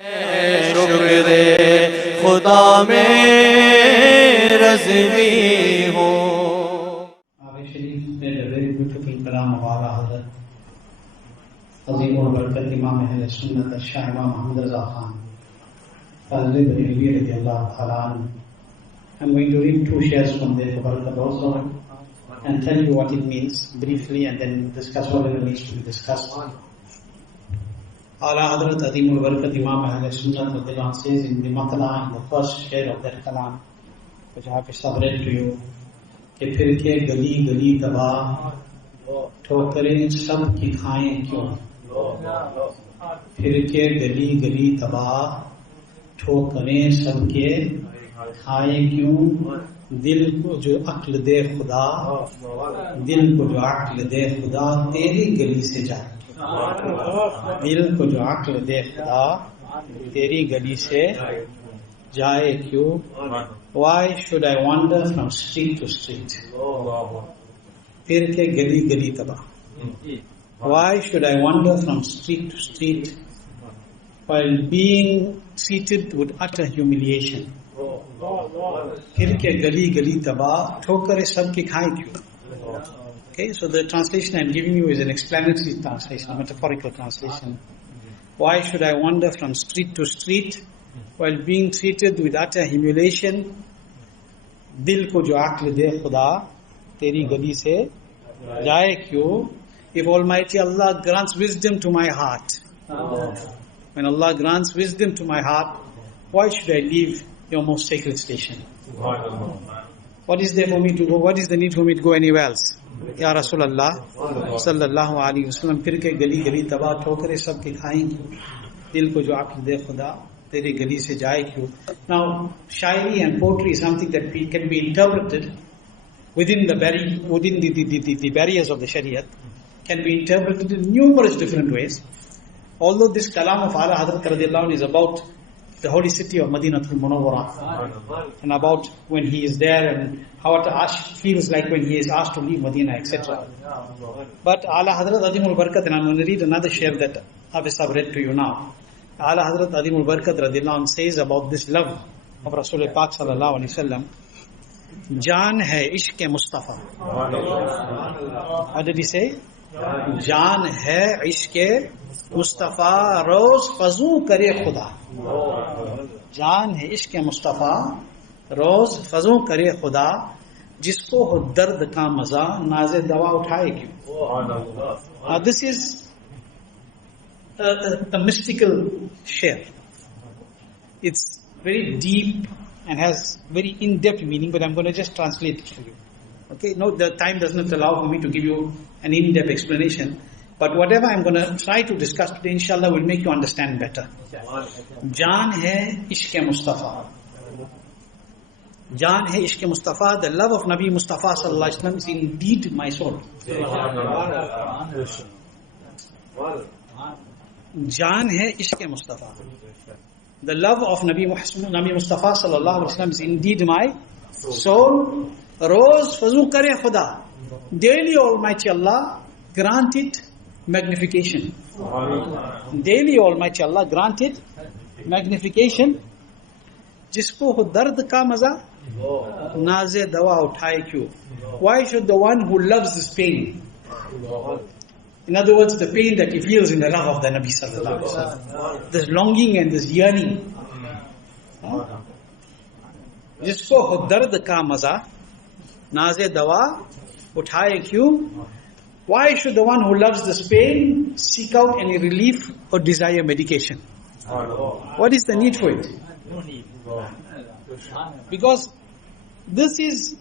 शुक्र खुदा में रज़वी हो। कलाम वाला हज़रत अज़ीम और बरकत इमाम अहले सुन्नत शाह इमाम मोहम्मद रज़ा खान फ़ाज़िल बरेलवी रज़ियल्लाहु ताला अन्हु. I'm going to read two shares from there for barakat also and tell you what it means briefly and then discuss whatever needs to be discussed. Ala Hazrat Azim al-Barakat Imam Ahl Sunnat Radhiyallahu says in the Matla, in the first share of that kalam, which I have read to you, कि फिर के गली गली दबा ठोकरें सब की खाएं क्यों, फिर के गली गली दबा ठोकरें सब के खाएं क्यों, दिल को जो अक्ल दे खुदा, दिल को जो अक्ल दे खुदा तेरी गली से जाए, दिल को जो अक्ल दे खुदा तेरी गली से जाए क्यों. Why should I wander from street to street? फिर के गली गली तबाह. Why should I wander from street to street while being treated with utter humiliation? फिर के गली गली तबाह ठोकरें सबकी खाएं क्यों. Okay, so the translation I'm giving you is an explanatory translation, a metaphorical translation. Why should I wander from street to street while being treated with utter humiliation? दिल को जो अक्ल दे खुदा तेरी गली से जाए क्यों. If Almighty Allah grants wisdom to my heart, when Allah grants wisdom to my heart, why should I leave your most sacred station? What is there for me to go? What is the need for me to go anywhere else? Ya Rasulullah sallallahu alaihi wasallam, फिर के गली गली तबाह ठोकरें सब के खाएंगे, दिल को जो अक्ल दे खुदा तेरी गली से जाए क्यों. Now, shairi and poetry is something that can be interpreted within the barriers of the Shariat, can be interpreted in numerous different ways. Although this kalam of Ala Hazrat radhiyallahu anhu is about the holy city of Madinatul Munawwara and about when he is there and how it feels like when he is asked to leave Medina, etc. But Ala Hazrat Azim al-Barakat, and I'm going to read another share that I've read to you now. Ala Hazrat Azim al-Barakat radhiyallahu anhu says about this love of Rasul Pak sallallahu alaihi wasallam, Jaan hai ishq Mustafa. What did he say? Jaan hai ishq Mustafa, roz fazoo kare khuda. Jaan hai ishq Mustafa, roz fazoo kare khuda, jisko ho dard ka maza, naze dawa uthaye kyun. Now this is a mystical share. It's very deep and has very in-depth meaning, but I'm going to just translate it for you. Okay, no, the time does not allow for me to give you an in-depth explanation, but whatever I'm going to try to discuss today, inshallah, will make you understand better. Jaan hai ishq Mustafa. Jaan hai ishq Mustafa, the love of Nabi Mustafa sallallahu alaihi wasallam is indeed my soul. Jaan hai ishq Mustafa. The love of Nabi Mustafa sallallahu alaihi wasallam is indeed my soul. Roz fazoo kare khuda. Daily Almighty Allah grant it magnification. Daily Almighty Allah grant it magnification. Jisko ho dard ka maza, naze dawa uthaye kyun. Why should the one who loves this pain, in other words, the pain that he feels in the love of the Nabi sallallahu alaihi wasallam, this longing and this yearning, jisko ho dard ka maza, naze dawa uthaye kyun. Why should the one who loves this pain seek out any relief or desire medication? What is the need for it? Because this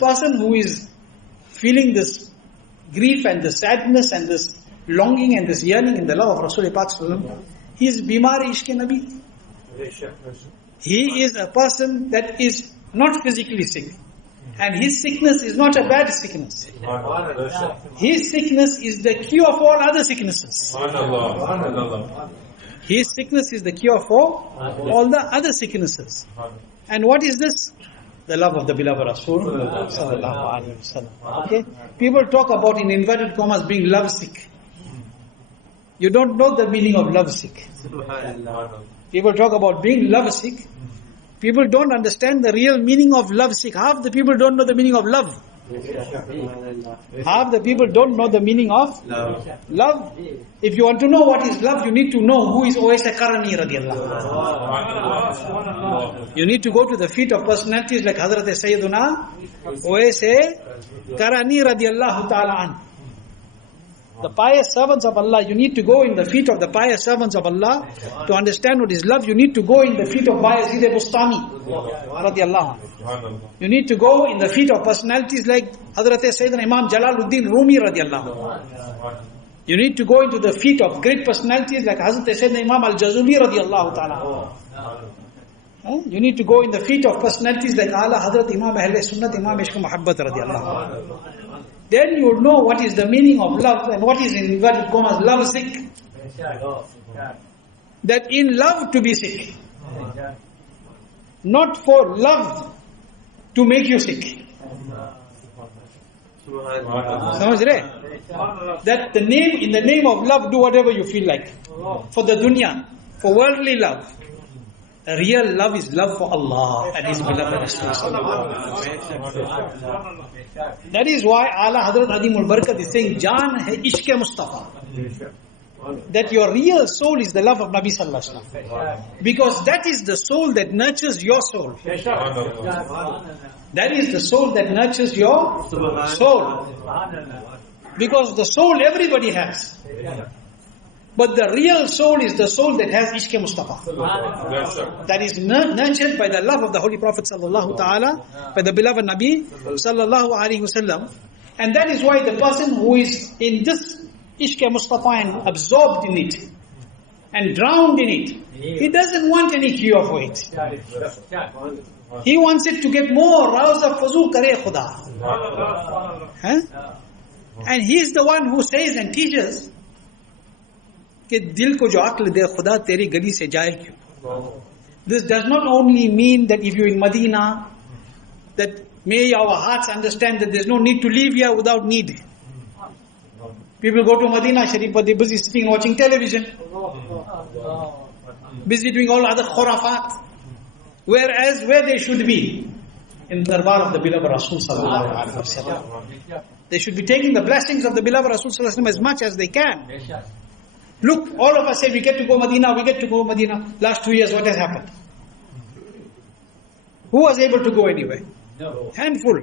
person who is feeling this grief and this sadness and this longing and this yearning in the love of Rasul Pak sallallahu alaihi wasallam, he is bimar ishq Nabi. He is a person that is not physically sick. And his sickness is not a bad sickness. His sickness is the cure for all other sicknesses. His sickness is the cure for all the other sicknesses. And what is this? The love of the beloved Rasul sallallahu alaihi wasallam. Okay? People talk about, in inverted commas, being lovesick. You don't know the meaning of lovesick. People talk about being lovesick. People don't understand the real meaning of lovesick. Half the people don't know the meaning of love. Half the people don't know the meaning of love. If you want to know what is love, you need to know who is Uwais Qarani radiallahu anhu. You need to go to the feet of personalities like Hazrat Sayyiduna Uwais Qarani radiallahu ta'ala anhu. The pious servants of Allah, you need to go in the feet of the pious servants of Allah to understand what is love. You need to go in the feet of Bayezid Bustami radiallahu anhu. You need to go in the feet of personalities like Hazrat Sayyidina Imam Jalaluddin Rumi radiallahu anhu. You need to go into the feet of great personalities like Hazrat Sayyidina Imam Al-Jazuli radiallahu ta'ala. You need to go in the feet of personalities like Ala Hazrat Imam Ahl Sunnat Imam Ishq Muhabbat radiallahu anhu. Then you would know what is the meaning of love and what is in inverted commas love sick. That in love to be sick. Not for love to make you sick. Samajh rahe? That in the name of love, do whatever you feel like. For the dunya, for worldly love. Real love is love for Allah and His beloved Rasul. That is why Ala Hazrat Adimul Barakat is saying, Jaan hai ishq Mustafa. That your real soul is the love of Nabi Sallallahu Alaihi Wasallam. Because that is the soul that nurtures your soul. That is the soul that nurtures your soul. Because the soul everybody has. But the real soul is the soul that has Ishq Mustafa. That is nurtured by the love of the Holy Prophet Sallallahu Ta'ala, by the beloved Nabi Sallallahu Alaihi Wasallam. And that is why the person who is in this Ishq Mustafa and absorbed in it, and drowned in it, he doesn't want any cure for it. He wants it to get more. Rawza fazul kare khuda. And he is the one who says and teaches कि दिल को जो अक्ल दे खुदा तेरी गली से जाए क्यों. This does not only mean that if you're in Medina, that may our hearts understand that there's no need to leave here without need. People go to Medina Sharif, but they're busy sitting watching television, busy doing all other khurafat. Whereas where they should be, in the darbar of the beloved Rasul Sallallahu Alaihi Wasallam. They should be taking the blessings of the beloved Rasul Sallallahu Alaihi Wasallam as much as they can. Look, all of us say we get to go Medina, we get to go Medina. Last 2 years, what has happened? Who was able to go anywhere? No. Handful.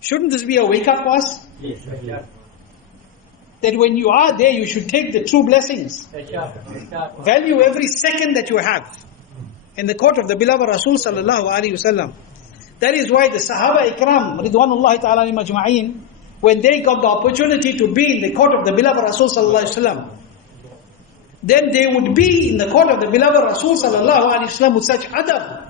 Shouldn't this be a wake-up for us? Yes. That when you are there, you should take the true blessings. Value every second that you have in the court of the beloved Rasul Sallallahu Alaihi Wasallam. That is why the Sahaba Ikram, Ridwanullahi Ta'ala Majma'een, when they got the opportunity to be in the court of the beloved Rasul Sallallahu Alaihi Wasallam, then they would be in the court of the beloved Rasul Sallallahu Alaihi Wasallam with such adab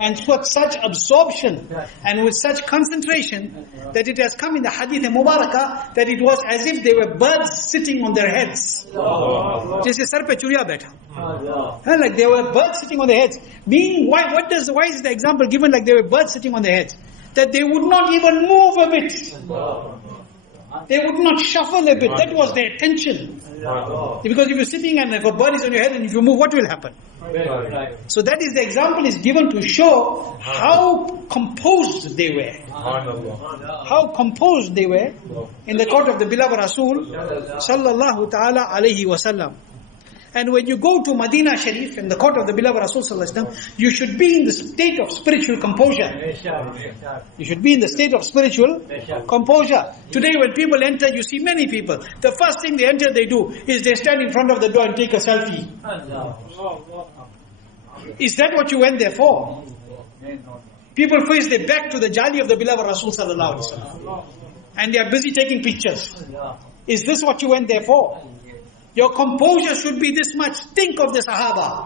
and with such absorption and with such concentration that it has come in the hadith Mubarakah that it was as if they were birds sitting on their heads. Jaise sar pe churiya baitha. Like they were birds sitting on their heads. Meaning, why is the example given like they were birds sitting on their heads? That they would not even move a bit. They would not shuffle a bit. That was their attention. Because if you're sitting and if a bird is on your head and if you move, what will happen? So that is the example is given to show how composed they were. How composed they were in the court of the beloved Rasul Sallallahu Ta'ala Alaihi Wasallam. And when you go to Medina Sharif, in the court of the beloved Rasul Sallallahu Alaihi Wasallam, you should be in the state of spiritual composure. You should be in the state of spiritual composure. Today when people enter, you see many people. The first thing they enter, they do, is they stand in front of the door and take a selfie. Is that what you went there for? People face their back to the jali of the beloved Rasul Sallallahu Alaihi Wasallam. And they are busy taking pictures. Is this what you went there for? Your composure should be this much. Think of the Sahaba.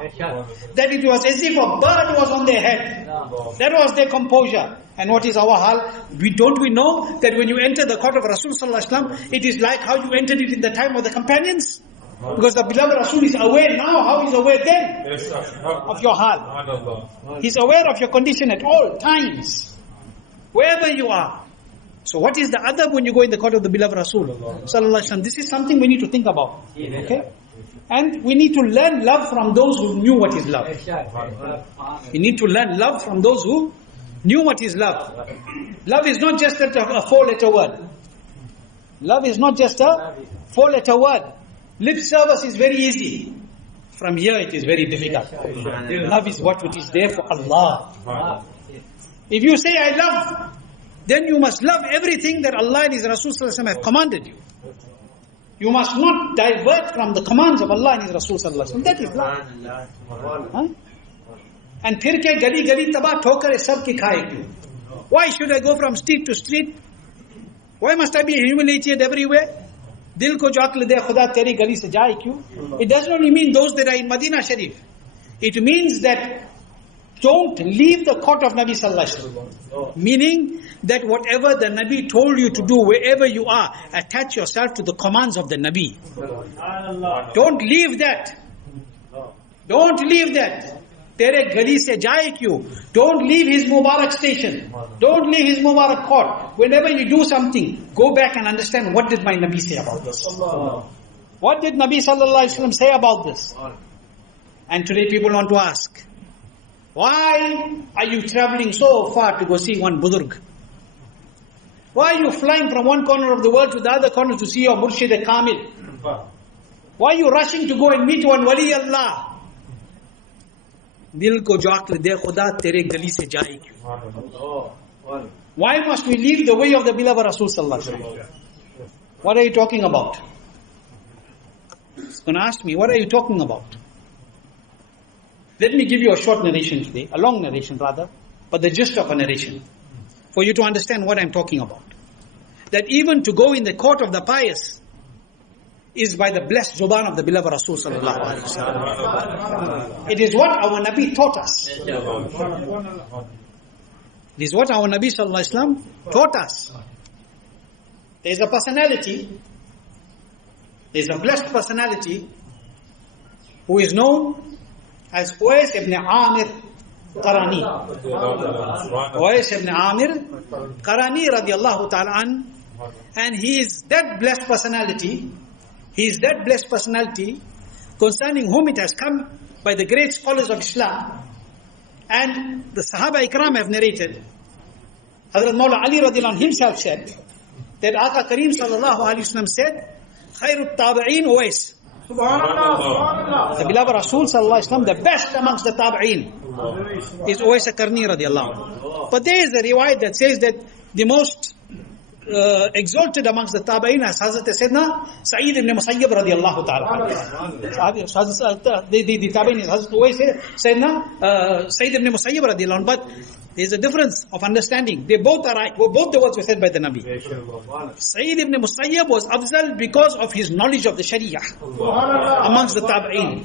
That it was as if a bird was on their head. That was their composure. And what is our hal? Don't we know that when you enter the court of Rasul Sallallahu Alaihi Wasallam, it is like how you entered it in the time of the companions? Because the beloved Rasul is aware now, how he's aware then of your hal. He's aware of your condition at all times. Wherever you are. So what is the adab when you go in the court of the beloved Rasul Sallallahu Alaihi Wasallam? This is something we need to think about. Okay? And we need to learn love from those who knew what is love. We need to learn love from those who knew what is love. Love is not just a 4-letter word. Love is not just a 4-letter word. Lip service is very easy. From here it is very difficult. Love is what it is there for Allah. If you say I love, then you must love everything that Allah and His Rasul Sallallahu Alaihi Wasallam have commanded you. You must not divert from the commands of Allah and His Rasul Sallallahu Alaihi Wasallam. That is love. And फिर के गली गली तबाह ठोकर सब की खाए क्यों? Why should I go from street to street? Why must I be humiliated everywhere? दिल को जो अक्ल दे खुदा तेरी गली से जाए क्यों? It doesn't only mean those that are in Medina Sharif. It means that don't leave the court of Nabi Sallallahu Alaihi Wasallam. Meaning that whatever the Nabi told you to do, wherever you are, attach yourself to the commands of the Nabi. Don't leave that. Don't leave that. Tere gali se jaye kyun? Don't leave his Mubarak station. Don't leave his Mubarak court. Whenever you do something, go back and understand what did my Nabi say about this. What did Nabi Sallallahu Alaihi Wasallam say about this? And today people want to ask, why are you traveling so far to go see one Budurg? Why are you flying from one corner of the world to the other corner to see your Murshid Kamil? Why are you rushing to go and meet one Wali Allah? Dil ko jo aql de khuda tere gali se jaye kyun? Why must we leave the way of the beloved Rasul Sallallahu Alaihi Wasallam? What are you talking about? He's going to ask me, what are you talking about? Let me give you a short narration today, a long narration rather, but the gist of a narration, for you to understand what I'm talking about. That even to go in the court of the pious is by the blessed zuban of the beloved Rasul Sallallahu Alaihi Wasallam. It is what our Nabi taught us. It is what our Nabi Sallallahu Alaihi Wasallam taught us. There is a personality, there is a blessed personality who is known as Uwais ibn Amir Qarani. Uwais ibn Amir Qarani radiallahu ta'ala an. And he is that blessed personality. He is that blessed personality concerning whom it has come by the great scholars of Islam. And the Sahaba Ikram have narrated. Hazrat Mawla Ali radiallahu anh himself said that Aka Kareem sallallahu alayhi wasallam said, Khairut Tabi'een Uwais. The beloved Rasul Sallallahu Alaihi Wasallam, the best amongst the Tabi'een is Uwais Qarni radiallahu anh. But there is a riwayat that says that the most exalted amongst the Tabi'een as Hazrat Sayyidina Sa'id ibn Musayyib radiallahu ta'ala. The Tabi'een is Hazrat Uwais Sayyidina Sa'id ibn Musayyib radiallahu anh. But there is a difference of understanding. They both are right. Both the words were said by the Nabi. Sa'id ibn Musayyib was afzal because of his knowledge of the Sharia amongst the Tabi'een.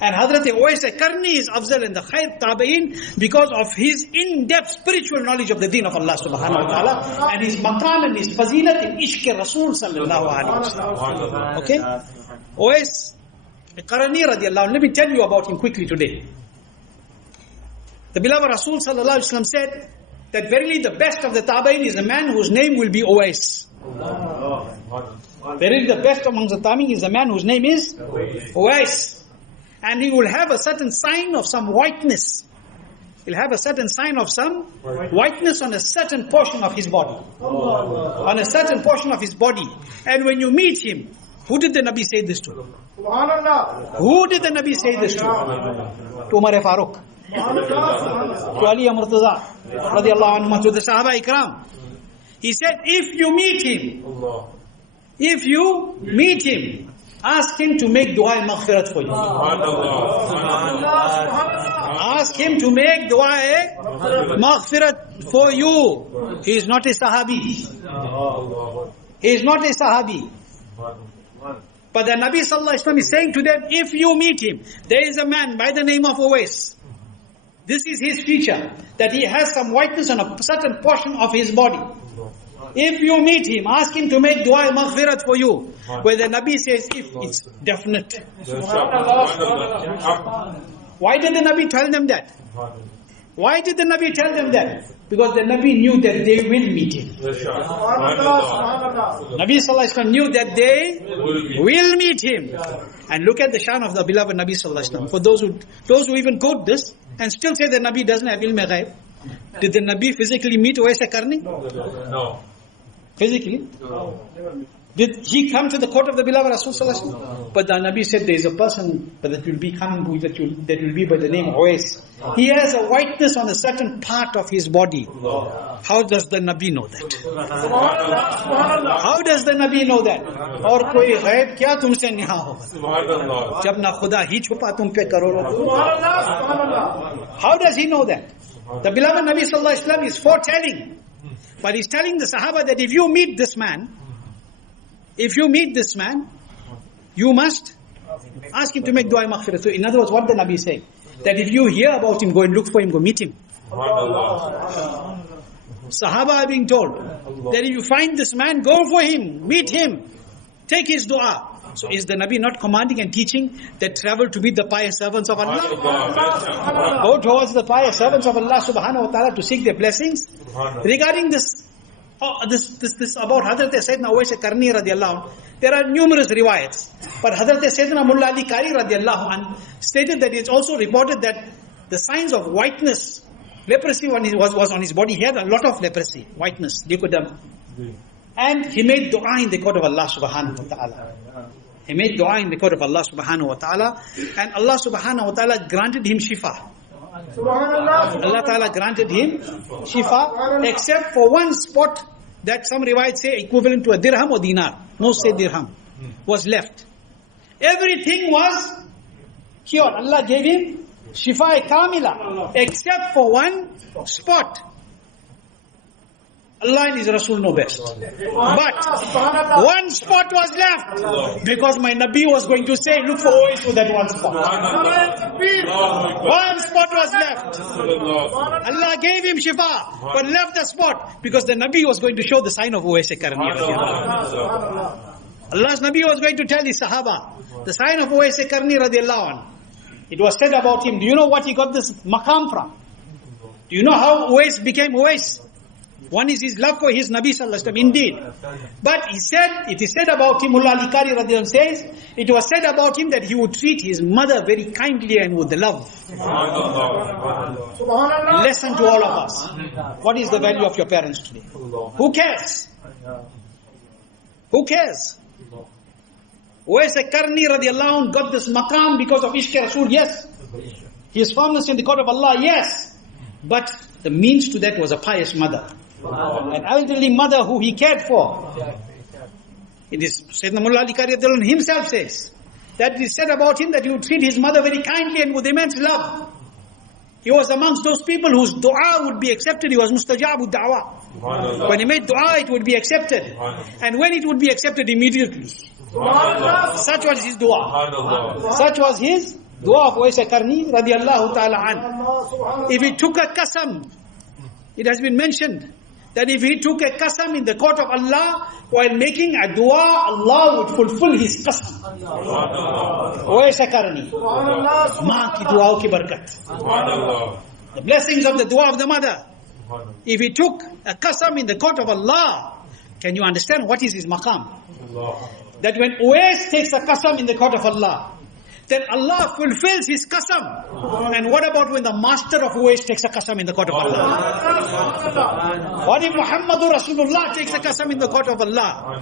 And Hazrat Uwais Qarni is afzal in the Khair Tabi'een because of his in-depth spiritual knowledge of the deen of Allah subhanahu wa ta'ala and his maqam and his fazilat in Ishq Rasul sallallahu alayhi wa sallam. Okay? Uwais Qarni radiallahu anh, let me tell you about him quickly today. The beloved Rasul Sallallahu Alaihi Wasallam said that verily the best of the Tabi'in is a man whose name will be Uwais. Verily the best amongst the Tabi'in is a man whose name is Uwais. And he will have a certain sign of some whiteness. He'll have a certain sign of some whiteness on a certain portion of his body. On a certain portion of his body. And when you meet him, who did the Nabi say this to? Who did the Nabi say this to? To Umar Farooq. To Ali Murtaza radiallahu anhu, to the Sahaba Ikram. He said, if you meet him, ask him to make dua maghfirat for you. Ask him to make dua maghfirat for you. He is not a Sahabi. He is not a Sahabi. But the Nabi Sallallahu Alaihi Wasallam is saying to them, if you meet him, there is a man by the name of Uwais. This is his feature, that he has some whiteness on a certain portion of his body. If you meet him, ask him to make dua maghfirat for you. Where the Nabi says, if it's definite. Why did the Nabi tell them that? Why did the Nabi tell them that? Because the Nabi knew that they will meet him. Nabi Sallallahu Alaihi Wasallam knew that they will meet him. And look at the shan of the beloved Nabi Sallallahu Alaihi Wasallam. For those who even quote this and still say the Nabi doesn't have ilm ghaib. Did the Nabi physically meet Uwais Qarni? No. Physically? No. Did he come to the court of the beloved Rasul Sallallahu Alaihi Wasallam? But the Nabi said there is a person that will be coming that will be by the name Uwais. He has a whiteness on a certain part of his body. How does the Nabi know that? How does the Nabi know that? Aur koi ghaib kya tumse niha hoga? Jab na khuda hi chupa tum pe karo. How does he know that? The beloved Nabi Sallallahu Alaihi Wasallam is foretelling. But he's telling the Sahaba that if you meet this man, you must ask him to make dua maghfirah. So in other words, what the Nabi is saying, that if you hear about him, go and look for him, go meet him. Sahaba are being told that if you find this man, go for him, meet him, take his dua. So is the Nabi not commanding and teaching that travel to meet the pious servants of Allah? Go towards the pious servants of Allah subhanahu wa ta'ala to seek their blessings. Regarding this about Hazrat Sayyidina Uwais Qarni radiallahu anh, there are numerous riwayats. But Hazrat Sayyidina Mullah Ali Qari radiallahu anh stated that it's also reported that the signs of whiteness, leprosy was on his body. He had a lot of leprosy, whiteness, liquidum. And he made dua in the court of Allah subhanahu wa ta'ala. He made dua in the court of Allah subhanahu wa ta'ala. And Allah subhanahu wa ta'ala granted him shifa. Allah ta'ala granted him shifa, except for one spot that some riwayat say equivalent to a dirham or dinar. Most say dirham. Was left. Everything was cured. Allah gave him shifa kamila, except for one spot. Allah and His Rasul know best. But one spot was left. Because my Nabi was going to say, look for Uwais for that one spot. One spot was left. Allah gave him shifa, but left the spot. Because the Nabi was going to show the sign of Uwais Qarni. Allah's Nabi was going to tell his Sahaba the sign of Uwais Qarni radiallahu anh. It was said about him. Do you know what he got this maqam from? Do you know how Uwais became Uwais? One is his love for his Nabi Sallallahu Alaihi Wasallam, indeed. But it is said about him, Mullah Ali Qari radiallahu anh says, it was said about him that he would treat his mother very kindly and with love. Lesson to all of us. What is the value of your parents today? Who cares? Who cares? Uwais Qarni radiallahu anh got this maqam because of Ishq Rasul, yes. His firmness in the court of Allah, yes. But the means to that was a pious mother. An elderly mother who he cared for. It is Sayyidina Mullah Ali Qari himself says that it is said about him that he would treat his mother very kindly and with immense love. He was amongst those people whose dua would be accepted. He was mustajabu da'wah. When he made dua, it would be accepted. And when it would be accepted, immediately. Such was his dua. Such was his dua of Uwais Qarni radiallahu ta'ala an. If he took a qasam, it has been mentioned that if he took a qasam in the court of Allah while making a dua, Allah would fulfill his qasam. Uwais Qarni. Maa ki duaon ki barakat. The blessings of the dua of the mother. If he took a qasam in the court of Allah, can you understand what is his maqam? That when Uwais takes a qasam in the court of Allah, then Allah fulfills his qasam. And what about when the master of Uwais takes a qasam in the court of Allah? What if Muhammadur Rasulullah takes a qasam in the court of Allah?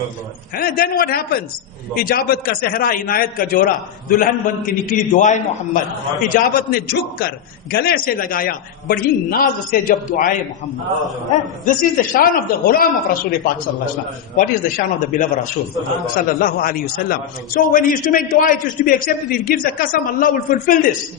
And then what happens? Ijabat ka sehra, inayat ka jora, dulhan ban ki nikli duaye Muhammad. Ijabat ne jhuk kar, gale se lagaya, badi naaz se jab duaye Muhammad. This is the shan of the ghulam of Rasul Pak sallallahu alaihi wasallam. What is the shan of the beloved Rasul sallallahu alaihi wasallam? So when he used to make dua, it used to be accepted. If he gives a qasam, Allah will fulfill this.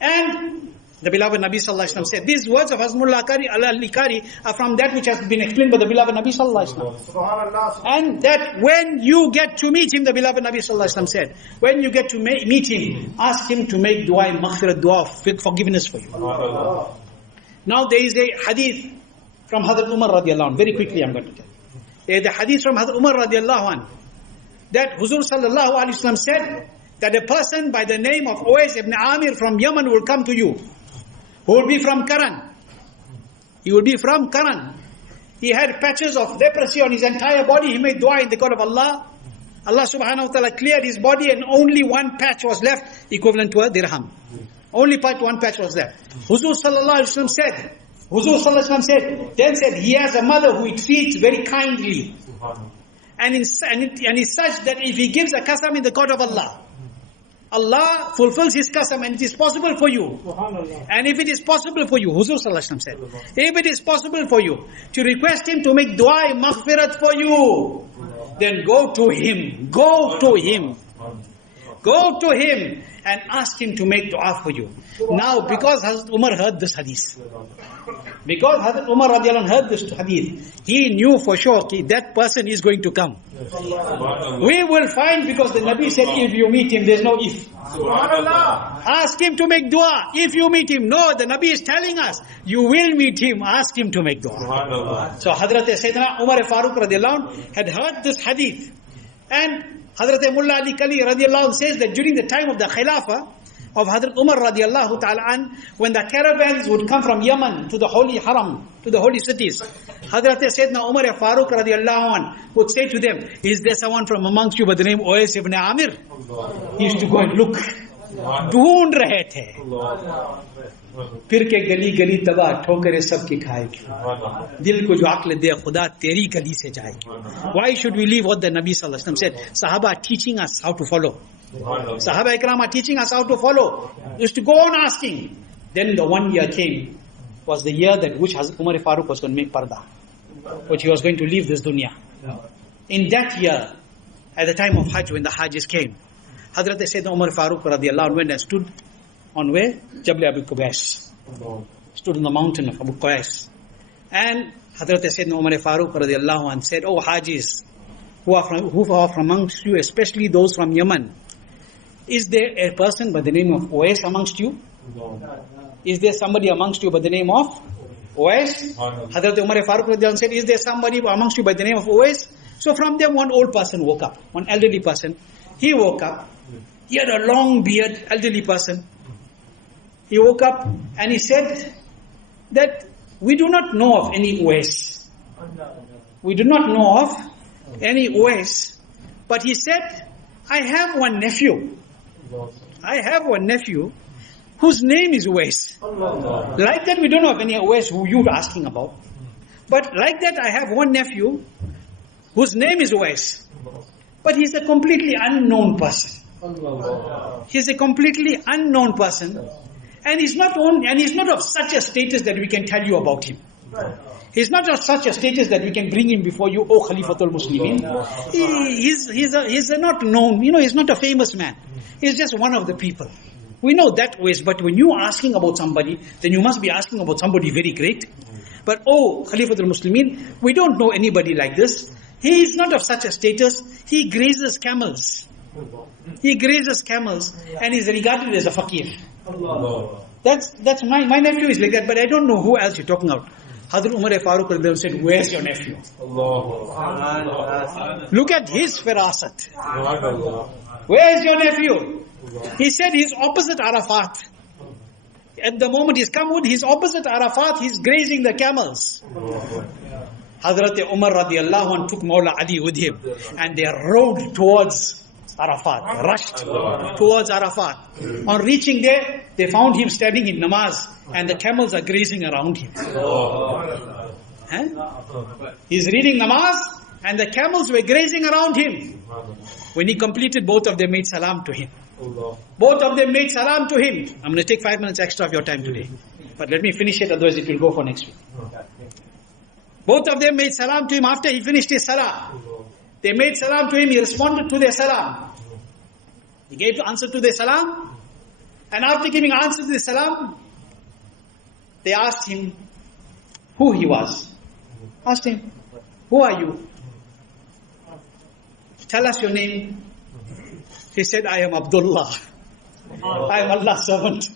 And the beloved Nabi Sallallahu Alaihi Wasallam said, these words of Hazrat Mullah Ali Qari are from that which has been explained by the beloved Nabi Sallallahu Alaihi Wasallam. And that when you get to meet him, the beloved Nabi Sallallahu Alaihi Wasallam said, when you get to meet him, ask him to make dua maghfirah, dua of forgiveness for you. Now there is a hadith from Hazrat Umar radiallahu anh. Very quickly I'm going to tell you. There is a hadith from Hazrat Umar radiallahu anh that Huzur Sallallahu Alaihi Wasallam said that a person by the name of Uwais ibn Amir from Yemen will come to you. who would be from Karan. He would be from Karan. He had patches of leprosy on his entire body. He made dua in the court of Allah. Allah subhanahu wa ta'ala cleared his body and only one patch was left, equivalent to a dirham. Only one patch was left. Huzur sallallahu alaihi wasallam said, he has a mother who he treats very kindly. And it's such that if he gives a qasam in the court of Allah, Allah fulfills his qasam and it is possible for you. And if it is possible for you, Huzur sallallahu alaihi wasallam said, if it is possible for you to request him to make dua maghfirat for you, then go to him. Go to him. Go to him and ask him to make dua for you. Now, because Hazrat Umar heard this hadith, because Hazrat Umar radiallahu anh heard this hadith, he knew for sure that person is going to come. We will find, because the Nabi said, if you meet him, there's no if. Ask him to make dua. If you meet him, no, the Nabi is telling us, you will meet him, ask him to make dua. So Hazrat Sayyidina Umar Farooq radiallahu anh had heard this hadith. And Hazrat Mullah Ali Kali radiallahu anh says that during the time of the Khilafah of Hazrat Umar radiallahu ta'ala an, when the caravans would come from Yemen to the holy haram, to the holy cities, Hazrat Sayyidina Umar Farooq radiallahu an would say to them, is there someone from amongst you by the name Uwais ibn Amir? He used to go and look. ढूंढ रहे थे फिर के गली गली तबाह ठोकरे सबकी खाएगी दिल को जो अक्ल दे खुदा तेरी गली से जाएगी. Why should we leave what the Nabi sallallahu alaihi wasallam said? Sahaba are teaching us how to follow. Sahaba ikram are teaching us how to follow. Used to go on asking. Then the 1 year came, was the year that which Hazrat Umar Farooq was going to make parda, which he was going to leave this dunya. In that year, at the time of Hajj, when the Hajjis came, Hazrat Sayyidina Umar Farooq radiallahu anh went and stood on where? Jabal Abu Qubais. Stood on the mountain of Abu Qubais. And Hazrat Sayyidina Umar Farooq radiallahu anh said, oh Hajjis, who are from amongst you, especially those from Yemen, is there a person by the name of Uwais amongst you? Is there somebody amongst you by the name of Uwais? Hazrat Umar Farooq radiallahu anh said, is there somebody amongst you by the name of Uwais? So from them one old person woke up, one elderly person. He woke up. He had a long beard, elderly person. He woke up and he said that we do not know of any Uwais. We do not know of any Uwais. But he said, I have one nephew. I have one nephew whose name is Uwais. Like that we don't know of any Uwais who you are asking about. But like that I have one nephew whose name is Uwais. But he's a completely unknown person. He's a completely unknown person. And he's not of such a status that we can tell you about him. He's not of such a status that we can bring him before you, oh Khalifatul Muslimin. He's not known, he's not a famous man. He's just one of the people. We know that ways, but when you are asking about somebody, then you must be asking about somebody very great. But oh Khalifatul Muslimin, we don't know anybody like this. He is not of such a status. He grazes camels. He grazes camels and is regarded as a fakir. That's my nephew is like that, but I don't know who else you're talking about. Hazrat Umar Farooq said, where's your nephew? Look at his firasat. Where's your nephew? He said he's opposite Arafat. At the moment he's come with his opposite Arafat, he's grazing the camels. Hazrat Umar radiallahu anh took Mawla Ali with him and they rode towards Arafat, rushed towards Arafat. On reaching there, they found him standing in namaz and the camels are grazing around him. He's reading namaz and the camels were grazing around him. When he completed, both of them made salam to him. Both of them made salam to him. I'm going to take 5 minutes extra of your time today. But let me finish it, otherwise it will go for next week. Both of them made salam to him after he finished his salah. They made salam to him, he responded to their salam. He gave the answer to their salam. And after giving answer to the salam, they asked him who he was. Asked him, who are you? Tell us your name. He said, I am Abdullah. I am Allah's servant.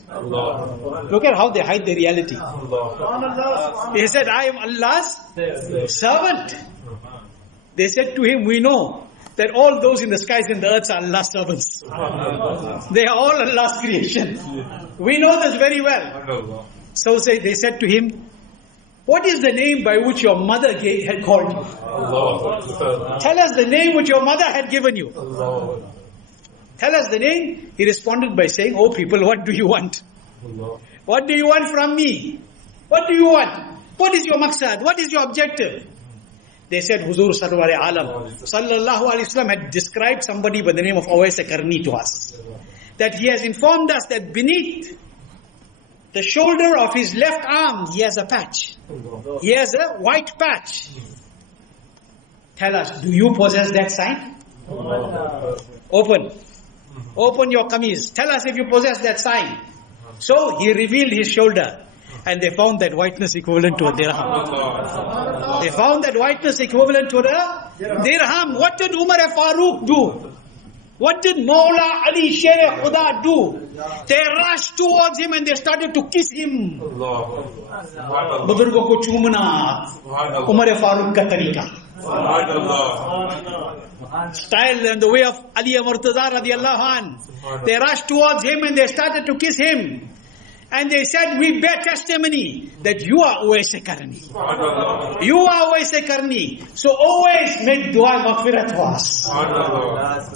Look at how they hide the reality. He said, I am Allah's servant. They said to him, we know that all those in the skies and the earth are Allah's servants. They are all Allah's creation. We know this very well. So they said to him, what is the name by which your mother had called you? Tell us the name which your mother had given you. Tell us the name. He responded by saying, oh people, what do you want? What do you want from me? What do you want? What is your maqsad? What is your objective? They said, Huzur Sarwar Alam Sallallahu Alaihi Wasallam had described somebody by the name of Awais Karni to us. That he has informed us that beneath the shoulder of his left arm, he has a patch. He has a white patch. Tell us, do you possess that sign? Open your kameez. Tell us if you possess that sign. So he revealed his shoulder. And they found that whiteness equivalent to a dirham. They found that whiteness equivalent to a dirham. What did Umar Farooq do? What did Mawla Ali Sher Khuda do? They rushed towards him and they started to kiss him. Budurgo ko chumna. Umar Farooq ka tarika. Style and the way of Ali Murtaza radiallahu anh. They rushed towards him and they started to kiss him. And they said, we bear testimony that you are Uwais Karni. You are Uwais Karni. So always make dua maghfirat for us.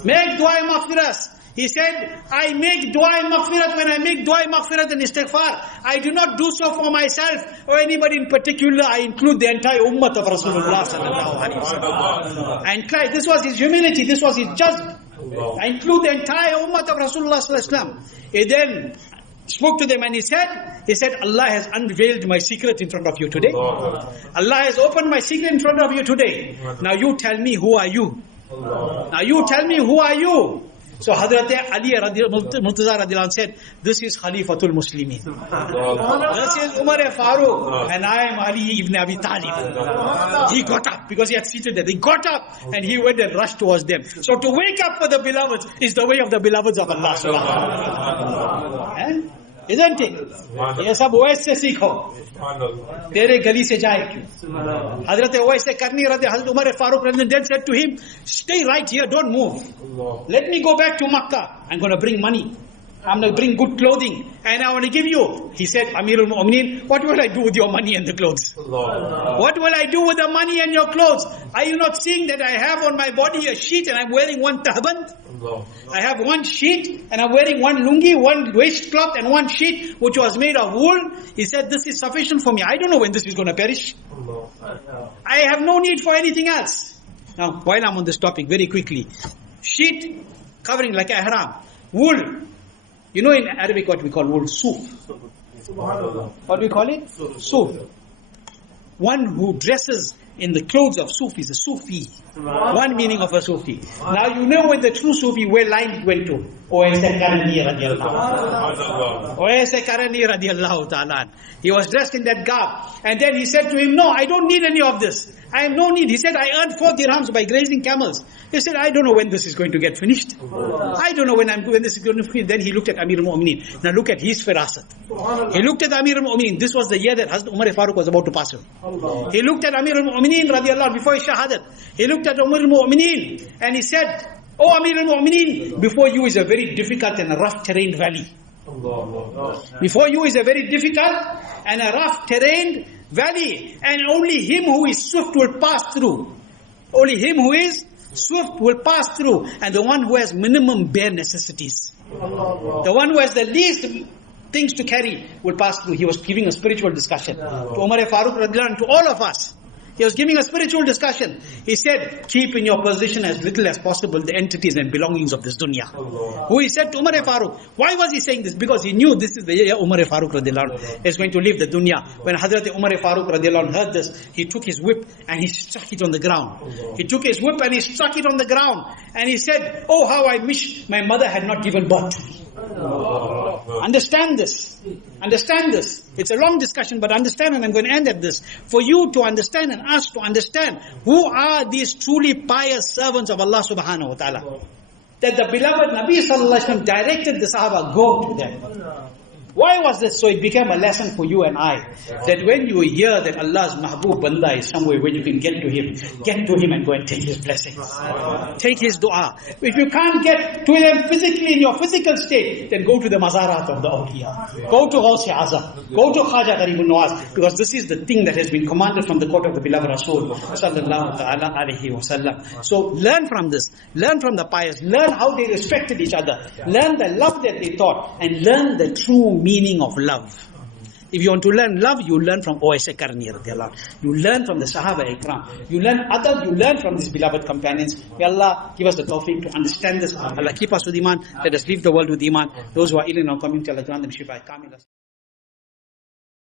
Make dua maghfirat. He said, I make dua maghfirat. When I make dua maghfirat and istighfar, I do not do so for myself or anybody in particular. I include the entire ummah of Rasulullah sallallahu alaihi wasallam. And this was his humility. This was his jazb. I include the entire ummah of Rasulullah sallallahu alaihi wasallam. He then spoke to them and he said, Allah has unveiled my secret in front of you today. Allah has opened my secret in front of you today. Now you tell me who are you? Now you tell me who are you? So Hazrat Ali Murtaza radiallahu said, this is Khalifatul Muslimin. This is Umar Farooq and I am Ali ibn Abi Talib. He got up because he had seated there. He got up and he went and rushed towards them. So to wake up for the beloveds is the way of the beloveds of Allah subhanahu wa ta'ala. Isn't it? ये सब Owais से सीखो. तेरे गली से जाए क्यों? Hazrat Uwais Karni Hazrat Umar Farooq then said to him, stay right here, don't move. Let me go back to Makkah. I'm going to bring money. I'm going to bring good clothing and I want to give you. He said, Amirul Mu'mineen, what will I do with your money and the clothes? What will I do with the money and your clothes? Are you not seeing that I have on my body a sheet and I'm wearing one turban? I have one sheet and I'm wearing one lungi, one waistcloth and one sheet which was made of wool. He said, this is sufficient for me. I don't know when this is going to perish. I have no need for anything else. Now, while I'm on this topic, very quickly. Sheet covering like ihram. Wool. You know in Arabic what we call wool? Suf. What do we call it? Suf. One who dresses in the clothes of Sufi is a Sufi. One meaning of a Sufi. Now you know when the true Sufi where line went to. Awais Karni radiallahu ta'ala. He was dressed in that garb. And then he said to him, no, I don't need any of this. I have no need. He said, I earned 4 dirhams by grazing camels. He said, I don't know when this is going to get finished. I don't know when this is going to finish. Then he looked at Amir al-Mu'mineen. Now look at his firasat. He looked at Amir al-Mu'mineen. This was the year that Hazrat Umar Farooq was about to pass away. He looked at Amir al-Mu'mineen radiallahu before his shahadat. He looked at Umar al-Mu'mineen and he said, oh Amir al-Mu'mineen, before you is a very difficult and a rough terrain valley. Before you is a very difficult and a rough terrain valley, and only him who is swift will pass through. Only him who is swift will pass through, and the one who has minimum bare necessities, the one who has the least things to carry will pass through. He was giving a spiritual discussion to Umar Farooq radiallahu anhu, to all of us. He was giving a spiritual discussion. He said, keep in your possession as little as possible the entities and belongings of this dunya. Who he said to Umar Farooq. Why was he saying this? Because he knew this is the year Umar Farooq radiallahu anhu is going to leave the dunya. When Hazrat Umar Farooq radiallahu anhu heard this, he took his whip and he struck it on the ground. He took his whip and he struck it on the ground. And he said, oh, how I wish my mother had not given birth to me. Understand this. Understand this. It's a long discussion, but understand, and I'm going to end at this. For you to understand and us to understand who are these truly pious servants of Allah subhanahu wa ta'ala. That the beloved Nabi sallallahu alaihi wasallam directed the Sahaba, go to them. Why was this? So it became a lesson for you and I, that when you hear that Allah's Mahbub Banda is somewhere where you can get to Him and go and take His blessings. Take His dua. If you can't get to Him physically in your physical state, then go to the mazarat of the awliya. Go to Ghaus Azam. Go to Khaja Garibul Nawaz. Because this is the thing that has been commanded from the court of the beloved Rasul sallallahu ta'ala alayhi wa sallam. So learn from this. Learn from the pious. Learn how they respected each other. Learn the love that they taught. And learn the true meaning of love. If you want to learn love, you learn from O.S.A. Karni radiallahu anhu. You learn from the Sahaba Ikram. You learn from these beloved companions. May Allah give us the tawfiq to understand this. Allah keep us with Iman. Let us leave the world with Iman. Those who are ill in our community, Allah grant them shifa kamila.